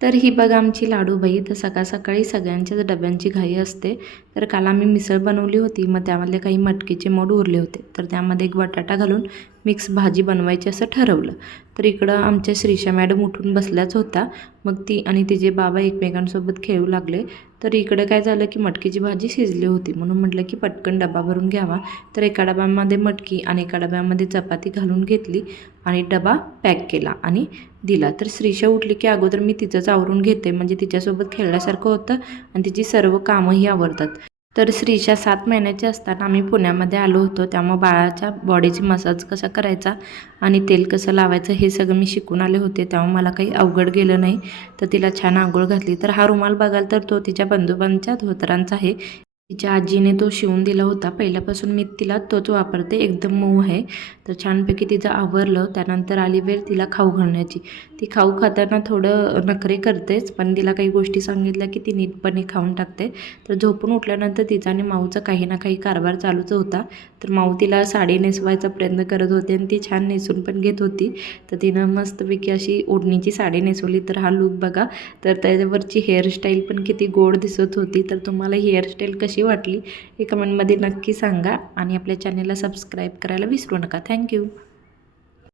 तर ही बघा आमची लाडूबाई. तर सकाळी सगळ्यांच्याच डब्यांची घाई असते. तर काल आम्ही मिसळ बनवली होती. मग त्यामधले काही मटकीचे मोड उरले होते. तर त्यामध्ये एक बटाटा घालून मिक्स भाजी बनवायची असं ठरवलं. तर इकडं आमच्या श्रीषा मॅडम उठून बसल्याच होता. मग ती आणि तिचे बाबा एकमेकांसोबत खेळू लागले. तर इकडे काय झालं की मटकीची भाजी शिजली होती, म्हणून म्हटलं की पटकन डबा भरून घ्यावा. तर एका डब्यामध्ये मटकी आणि एका डब्यामध्ये चपाती घालून घेतली आणि डबा पॅक केला आणि दिला. तर श्रीषा उठली की अगोदर मी तिचंच आवरून घेते, म्हणजे तिच्यासोबत खेळल्यासारखं होतं आणि तिची सर्व कामंही आवरतात. तर श्रीषा 7 महिन्याची असताना आम्ही पुण्यामध्ये आलो होतो. त्यामुळे बाळाच्या बॉडीची मसाज कसा करायचा आणि तेल कसं लावायचं हे सगळं मी शिकून आले होते. त्यामुळे मला काही अवघड गेलं नाही. तर तिला छान अंघोळ घातली. तर हा रुमाल बघाल तर तो तिच्या बंधुबांच्या धोतरांचा आहे. तिच्या आजीने तो शिवून दिला होता. पहिल्यापासून मी तिला तोच वापरते. एकदम मऊ आहे. तर छानपैकी तिचं आवरलं. त्यानंतर आली वेळ तिला खाऊ घालण्याची. ती खाऊ खाताना थोडं नखरे करतेच, पण तिला काही गोष्टी सांगितल्या की ती नीटपणे खाऊन टाकते. तर झोपून उठल्यानंतर तिचा आणि माऊचा काही ना काही कारभार चालूच होता. तर माऊ तिला साडी नेसवायचा प्रयत्न करत होते आणि ती छान नेसून पण घेत होती. तर तिनं मस्तपैकी अशी ओढणीची साडी नेसवली. तर हा लूक बघा. तर त्याच्यावरची हेअरस्टाईल पण किती गोड दिसत होती. तर तुम्हाला ही हेअरस्टाईल कशी वाटली हे कमेंटमध्ये नक्की सांगा आणि आपल्या चॅनलला सबस्क्राईब करायला विसरू नका. थँक्यू.